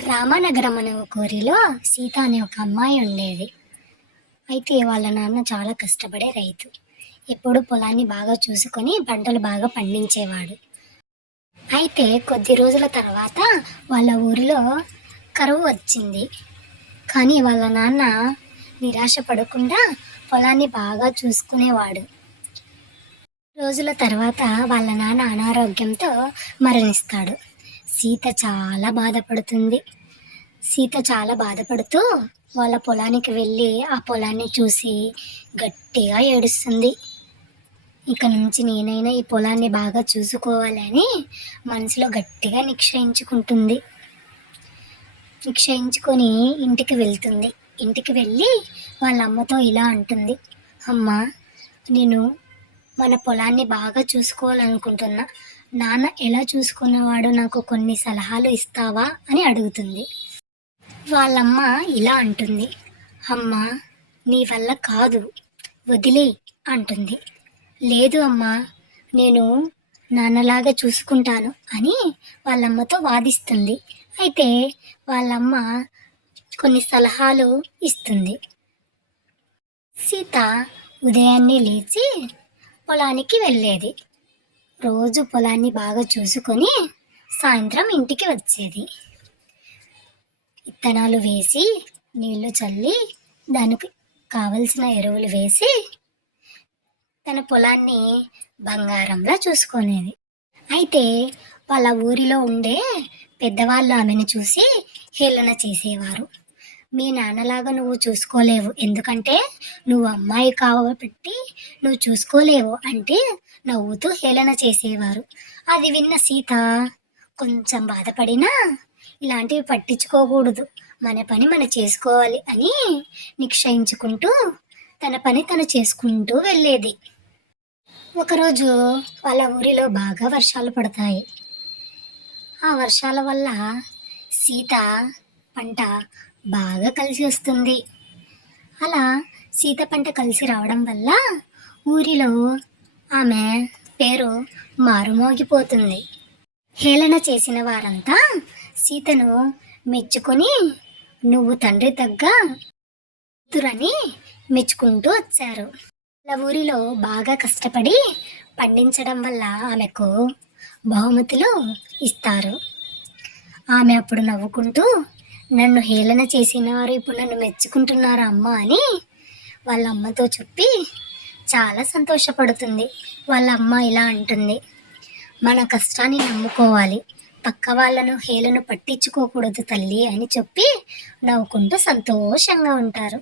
రామనగరం అనే ఒక ఊరిలో సీత అనే ఒక అమ్మాయి ఉండేది. అయితే వాళ్ళ నాన్న చాలా కష్టపడే రైతు. ఎప్పుడు పొలాన్ని బాగా చూసుకొని పంటలు బాగా పండించేవాడు. అయితే కొద్ది రోజుల తర్వాత వాళ్ళ ఊరిలో కరువు వచ్చింది. కానీ వాళ్ళ నాన్న నిరాశ పడకుండా పొలాన్ని బాగా చూసుకునేవాడు. రోజుల తర్వాత వాళ్ళ నాన్న అనారోగ్యంతో మరణిస్తాడు. సీత చాలా బాధపడుతుంది. సీత చాలా బాధపడుతూ వాళ్ళ పొలానికి వెళ్ళి ఆ పొలాన్ని చూసి గట్టిగా ఏడుస్తుంది. ఇక నుంచి నేనైనా ఈ పొలాన్ని బాగా చూసుకోవాలని మనసులో గట్టిగా నిక్షయించుకుంటుంది నిక్షయించుకొని ఇంటికి వెళ్తుంది. ఇంటికి వెళ్ళి వాళ్ళ అమ్మతో ఇలా అంటుంది. అమ్మ నేను మన పొలాన్ని బాగా చూసుకోవాలనుకుంటున్నా. నాన్న ఎలా చూసుకున్నవాడో నాకు కొన్ని సలహాలు ఇస్తావా అని అడుగుతుంది. వాళ్ళమ్మ ఇలా అంటుంది. అమ్మ నీ వల్ల కాదు. వదిలే అంటుంది. లేదు అమ్మా నేను నాన్నలాగా చూసుకుంటాను అని వాళ్ళమ్మతో వాదిస్తుంది. అయితే వాళ్ళమ్మ కొన్ని సలహాలు ఇస్తుంది. సీత ఉదయాన్నే లేచి పొలానికి వెళ్ళేది. రోజు పొలాన్ని బాగా చూసుకొని సాయంత్రం ఇంటికి వచ్చేది. విత్తనాలు వేసి నీళ్ళు చల్లి దానికి కావలసిన ఎరువులు వేసి తన పొలాన్ని బంగారంలా చూసుకునేది. అయితే వాళ్ళ ఊరిలో ఉండే పెద్దవాళ్ళు ఆమెను చూసి హేళన చేసేవారు. మీ నాన్నలాగా నువ్వు చూసుకోలేవు. ఎందుకంటే నువ్వు అమ్మాయి కాబట్టి నువ్వు చూసుకోలేవు అంటే నవ్వుతూ హేళన చేసేవారు. అది విన్న సీత కొంచెం బాధపడినా ఇలాంటివి పట్టించుకోకూడదు. మన పని మనం చేసుకోవాలి అని నిక్షయించుకుంటూ తన పని తను చేసుకుంటూ వెళ్ళేది. ఒకరోజు వాళ్ళ ఊరిలో బాగా వర్షాలు పడతాయి. ఆ వర్షాల వల్ల సీత పంట బాగా కలిసి వస్తుంది అలా సీత పంట కలిసి రావడం వల్ల ఊరిలో ఆమె పేరు మారుమోగిపోతుంది. హేళన చేసిన వారంతా సీతను మెచ్చుకొని నువ్వు తండ్రి తగ్గ కూతురని మెచ్చుకుంటూ వచ్చారు. వాళ్ళ ఊరిలో బాగా కష్టపడి పండించడం వల్ల ఆమెకు బహుమతులు ఇస్తారు. ఆమె అప్పుడు నవ్వుకుంటూ నన్ను హేళన చేసిన వారు ఇప్పుడు నన్ను మెచ్చుకుంటున్నారు అమ్మ అని వాళ్ళ అమ్మతో చెప్పి చాలా సంతోషపడుతుంది. వాళ్ళ అమ్మ ఇలా అంటుంది. మన కష్టాన్ని నమ్ముకోవాలి. పక్క వాళ్ళను హేళను పట్టించుకోకూడదు తల్లి అని చెప్పి నవ్వుకుంటూ సంతోషంగా ఉంటారు.